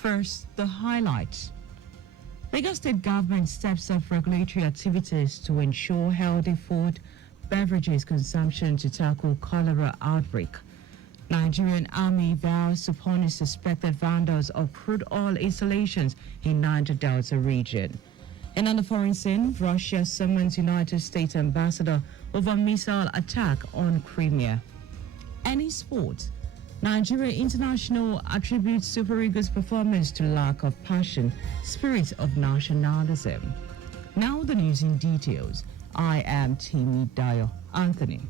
First, the highlights. Lagos State government steps up regulatory activities to ensure healthy food, beverages consumption to tackle cholera outbreak. Nigerian Army vows to punish suspected vandals of crude oil installations in Niger Delta region. And on the foreign scene, Russia summons United States ambassador over missile attack on Crimea. And in sports, Nigeria International attributes Super Eagles' performance to lack of passion, spirit of nationalism. Now the news in details. I am Timmy Dayo Anthony.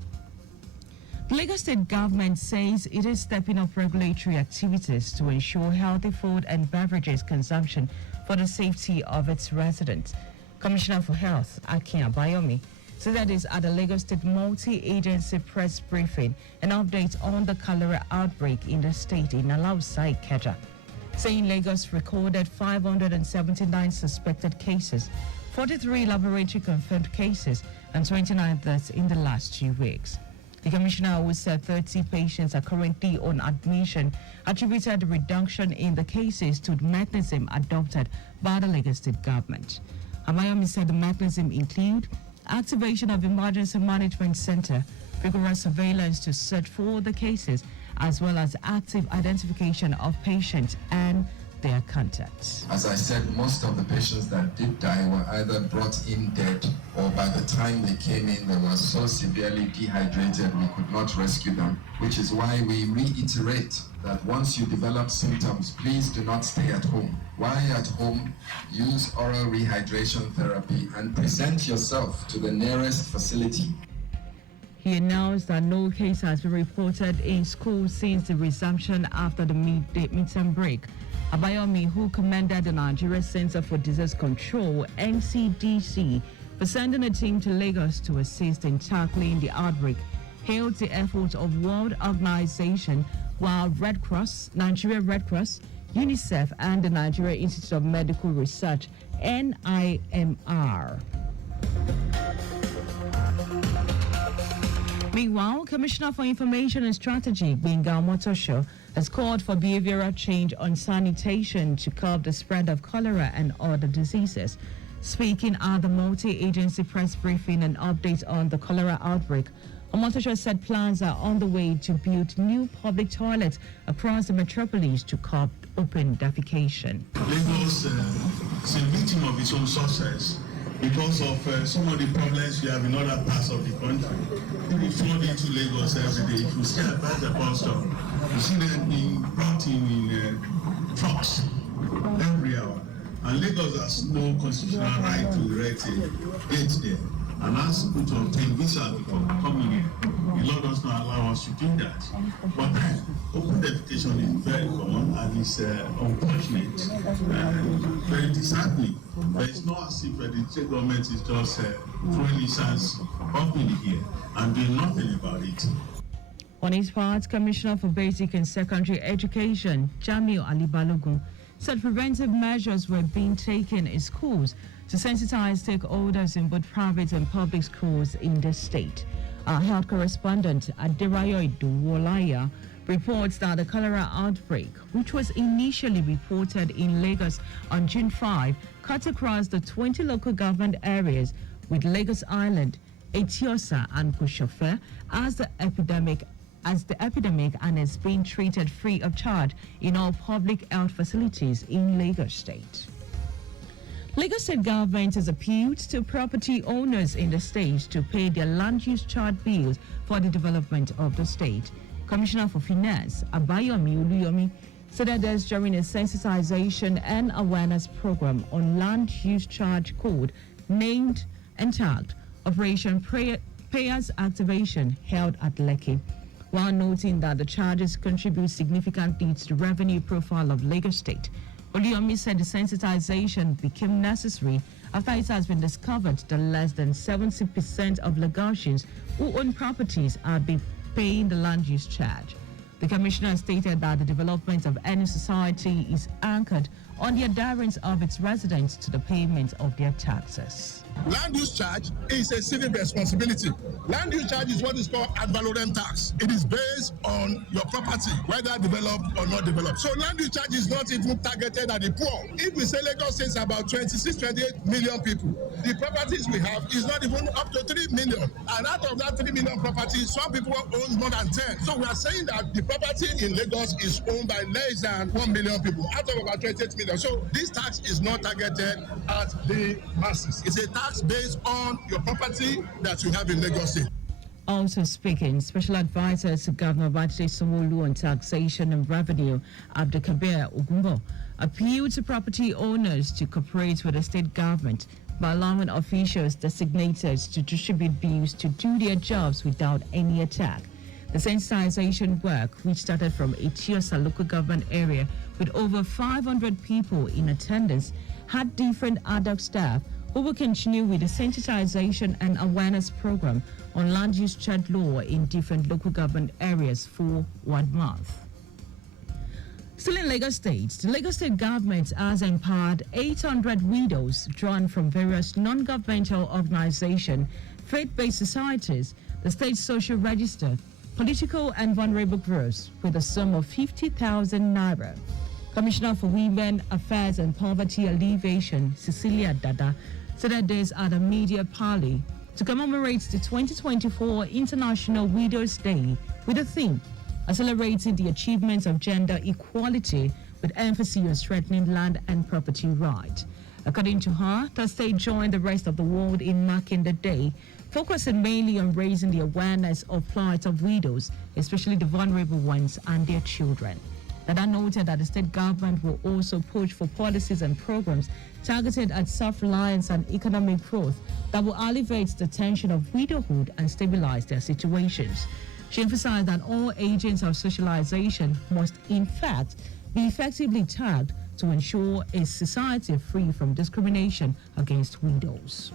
The Lagos State government says it is stepping up regulatory activities to ensure healthy food and beverages consumption for the safety of its residents. Commissioner for Health, Akin Abayomi, said that is at the Lagos State multi-agency press briefing an update on the cholera outbreak in the state in Alausa, Ikeja, saying Lagos recorded 579 suspected cases, 43 laboratory confirmed cases, and 29 deaths in the last 2 weeks. The commissioner, who said 30 patients are currently on admission, attributed the reduction in the cases to the mechanism adopted by the Lagos State government. Abayomi said the mechanism include activation of emergency management center, rigorous surveillance to search for the cases, as well as active identification of patients and their contacts. As I said, most of the patients that did die were either brought in dead or by the time they came in, they were so severely dehydrated we could not rescue them, which is why we reiterate that once you develop symptoms, please do not stay at home. While at home, use oral rehydration therapy and present yourself to the nearest facility. He announced that no case has been reported in school since the resumption after the midterm break. Abayomi, who commended the Nigeria Center for Disease Control, NCDC, for sending a team to Lagos to assist in tackling the outbreak, hailed the efforts of World Organization, while Red Cross, Nigeria Red Cross, UNICEF, and the Nigeria Institute of Medical Research, NIMR. Meanwhile, Commissioner for Information and Strategy, Benga Motosho, has called for behavioral change on sanitation to curb the spread of cholera and other diseases. Speaking at the multi-agency press briefing and update on the cholera outbreak, Omotosho said plans are on the way to build new public toilets across the metropolis to curb open defecation. Lagos is a victim of its own success because of some of the problems we have in other parts of the country. People flood into Lagos every day. If you stay at the bus stop, you see them being brought in trucks every hour. And Lagos has no constitutional right to erect a gate there and ask people to obtain visa before coming in. The law does not allow us to do that. But open defecation is very common and it's unfortunate and very disheartening. But it's not as if the state government is just throwing its hands up in the air and doing nothing about it. On his part, Commissioner for Basic and Secondary Education, Jamiu Ali Balogun, said preventive measures were being taken in schools to sensitize stakeholders in both private and public schools in the state. Our health correspondent, Adirayo Iduwolaya, reports that the cholera outbreak, which was initially reported in Lagos on June 5, cut across the 20 local government areas, with Lagos Island, Etiosa, and Kushofe as the epidemic and is being treated free of charge in all public health facilities in Lagos State. Lagos State government has appealed to property owners in the state to pay their land use charge bills for the development of the state. Commissioner for Finance, Abayomi Uluyomi, said that there's during a sensitization and awareness program on land use charge code named and tagged Operation Payers Activation held at Lekki, while noting that the charges contribute significantly to the revenue profile of Lagos State. Oluyomi said the sensitization became necessary after it has been discovered that less than 70% of Lagosians who own properties are paying the land use charge. The commissioner stated that the development of any society is anchored on the adherence of its residents to the payment of their taxes. Land use charge is a civic responsibility. Land use charge is what is called ad valorem tax. It is based on your property, whether developed or not developed. So land use charge is not even targeted at the poor. If we say Lagos State is about 26, 28 million people, the properties we have is not even up to 3 million. And out of that 3 million properties, some people own more than 10. So we are saying that the property in Lagos is owned by less than 1 million people, out of about 28 million. So this tax is not targeted at the masses. It's a tax based on your property that you have in Lagos State. Also speaking, Special Advisor to Governor Babajide Sanwo-Olu on Taxation and Revenue, Abdulkabir Ogunbo, appealed to property owners to cooperate with the state government by allowing officials designated to distribute bills to do their jobs without any attack. The sensitization work, which started from Etiosa local government area with over 500 people in attendance, had different ad hoc staff who will continue with the sensitization and awareness program on land use charge law in different local government areas for 1 month. Still in Lagos State, the Lagos State government has empowered 800 widows drawn from various non-governmental organizations, faith-based societies, the state social register, political and vulnerable groups with a sum of 50,000 naira. Commissioner for Women Affairs and Poverty Alleviation, Cecilia Dada, said that this at a media parley to commemorate the 2024 International Widows' Day with the theme, accelerating the achievements of gender equality with emphasis on strengthening land and property rights. According to her, the state joined the rest of the world in marking the day, focusing mainly on raising the awareness of plight of widows, especially the vulnerable ones and their children. Dada noted that the state government will also push for policies and programs targeted at self-reliance and economic growth that will alleviate the tension of widowhood and stabilize their situations. She emphasized that all agents of socialization must, in fact, be effectively tagged to ensure a society free from discrimination against widows.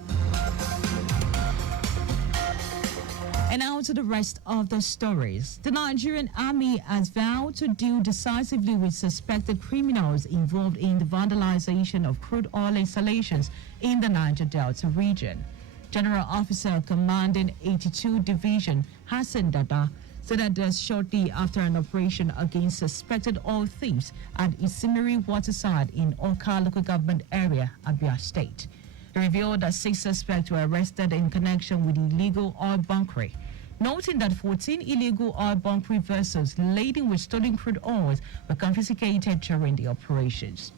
And now to the rest of the stories. The Nigerian Army has vowed to deal decisively with suspected criminals involved in the vandalization of crude oil installations in the Niger Delta region. General Officer Commanding 82 Division Hassan Dada said that shortly after an operation against suspected oil thieves at Isimiri Waterside in Oka local government area, Abia State. He revealed that 6 suspects were arrested in connection with illegal oil bunkering, noting that 14 illegal oil bunkering vessels laden with stolen crude oils were confiscated during the operations.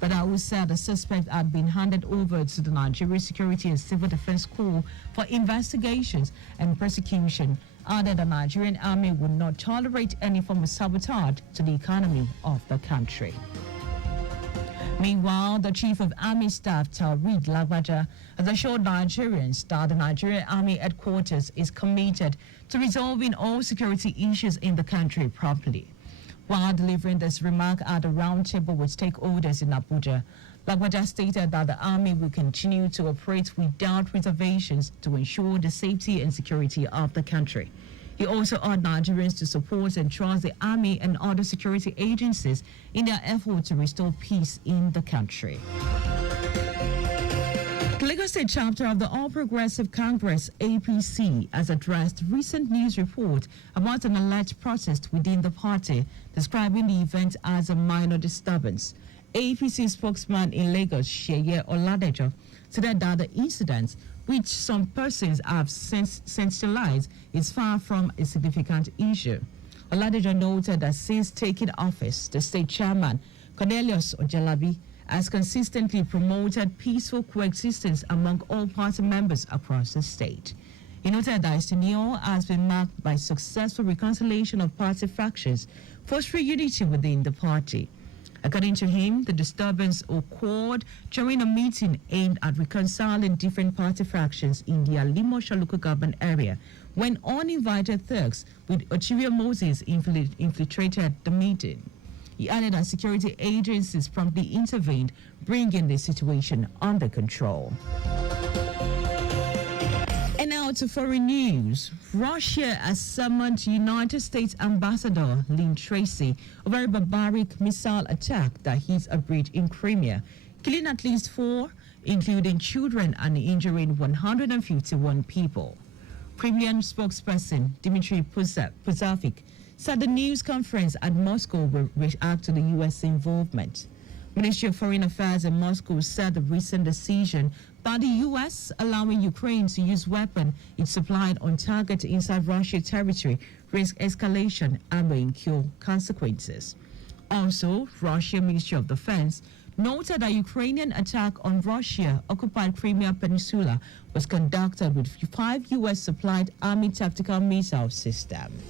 But I will say the suspect had been handed over to the Nigeria Security and Civil Defense Corps for investigations and prosecution, added the Nigerian Army would not tolerate any form of sabotage to the economy of the country. Meanwhile, the Chief of Army Staff, Taoreed Lagbaja, has assured Nigerians that the Nigerian Army headquarters is committed to resolving all security issues in the country promptly. While delivering this remark at a roundtable with stakeholders in Abuja, Lagbaja stated that the Army will continue to operate without reservations to ensure the safety and security of the country. He also urged Nigerians to support and trust the Army and other security agencies in their effort to restore peace in the country. The Lagos State chapter of the All Progressive Congress, APC, has addressed recent news report about an alleged protest within the party, describing the event as a minor disturbance. APC spokesman in Lagos, Sheye Oladejo, said that the incident, which some persons have sensationalized, is far from a significant issue. Oladejo noted that since taking office, the state chairman, Cornelius Ojalabi, has consistently promoted peaceful coexistence among all party members across the state. He noted that his tenure has been marked by successful reconciliation of party factions, fostering unity within the party. According to him, the disturbance occurred during a meeting aimed at reconciling different party factions in the Alimosha local government area when uninvited thugs with ulterior motives infiltrated the meeting. He added that security agencies promptly intervened, bringing the situation under control. And now to foreign news. Russia has summoned United States Ambassador Lynn Tracy over a barbaric missile attack that hit a bridge in Crimea, killing at least 4, including children, and injuring 151 people. Kremlin spokesperson Dmitry Puzavik said the news conference at Moscow will react to the U.S. involvement. Ministry of Foreign Affairs in Moscow said the recent decision by the U.S. allowing Ukraine to use weapons it supplied on target inside Russian territory risk escalation and may incur consequences. Also, Russian Ministry of Defense noted that Ukrainian attack on Russia-occupied Crimea Peninsula was conducted with 5 U.S.-supplied Army tactical missile systems.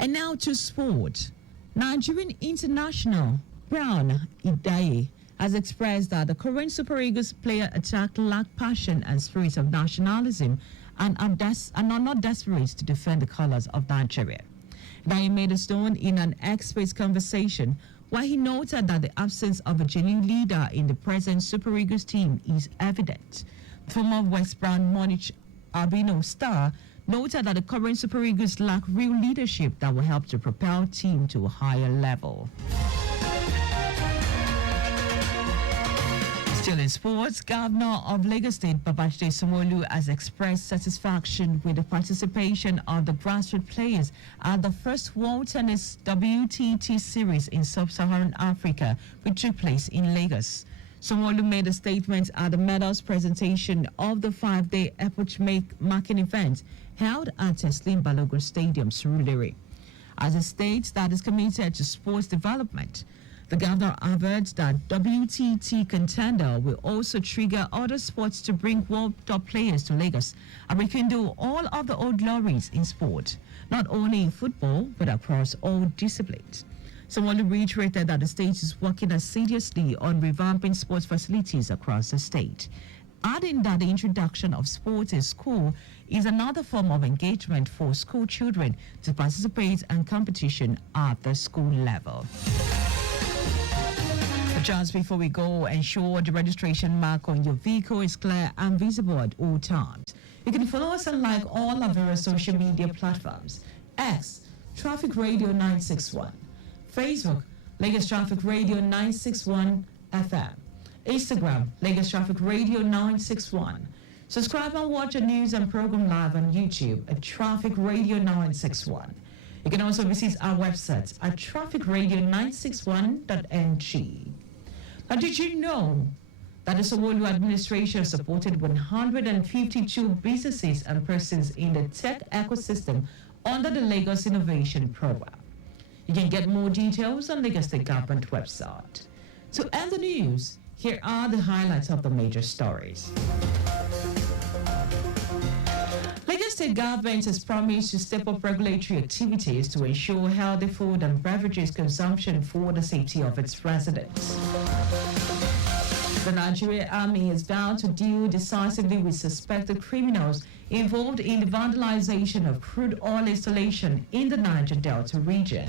And now to sport. Nigerian international Brown Dayo has expressed that the current Super Eagles player attack lack passion and spirit of nationalism and are not desperate to defend the colors of Nigeria. Dayo made a stone in an X-Space conversation while he noted that the absence of a genuine leader in the present Super Eagles team is evident. Former West Brown Munich Albino star noted that the current Super Eagles lack real leadership that will help to propel team to a higher level. Still in sports, Governor of Lagos State Babajide Sanwo-Olu has expressed satisfaction with the participation of the grassroots players at the first World Tennis WTT Series in Sub-Saharan Africa, which took place in Lagos. Sanwo-Olu made a statement at the medals presentation of the 5-day epoch-marking event held at Teslim Balogun Stadium, Surulere. As a state that is committed to sports development, the governor averred that WTT contender will also trigger other sports to bring world top players to Lagos and rekindle all of the old glories in sport, not only in football but across all disciplines. Sanwo-Olu reiterated that the state is working assiduously on revamping sports facilities across the state, adding that the introduction of sports in school is another form of engagement for school children to participate in competition at the school level. Just before we go, ensure the registration mark on your vehicle is clear and visible at all times. You can follow us and like all our various social media platforms. X, Traffic Radio 961. Facebook, Lagos Traffic Radio 961 FM. Instagram, Lagos Traffic Radio 961. Subscribe and watch our news and program live on YouTube at Traffic Radio 961. You can also visit our website at trafficradio961.ng. Now, did you know that the Sanwo-Olu administration supported 152 businesses and persons in the tech ecosystem under the Lagos Innovation Program? You can get more details on Lagos State Government website. To end the news, here are the highlights of the major stories. Lagos State Government has promised to step up regulatory activities to ensure healthy food and beverages consumption for the safety of its residents. The Nigerian Army is bound to deal decisively with suspected criminals involved in the vandalization of crude oil installation in the Niger Delta region.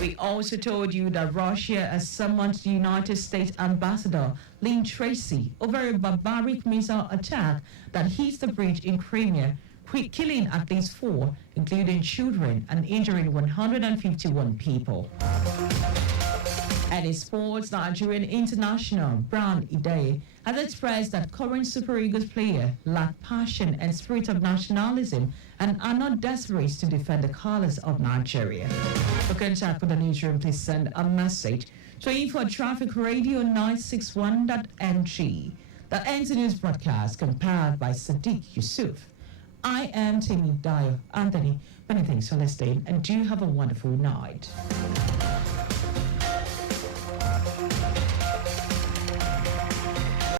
We also told you that Russia has summoned the United States Ambassador Lynn Tracy over a barbaric missile attack that hit the bridge in Crimea, killing at least 4, including children, and injuring 151 people. And in sports, Nigerian international Brown Dayo has expressed that current Super Eagles player lack passion and spirit of nationalism and are not desperate to defend the colors of Nigeria. For contact with the newsroom, please send a message to info@trafficradio961.ng. The ends the news broadcast compiled by Sadiq Yusuf. I am Dayo Anthony. Many thanks for listening and do have a wonderful night.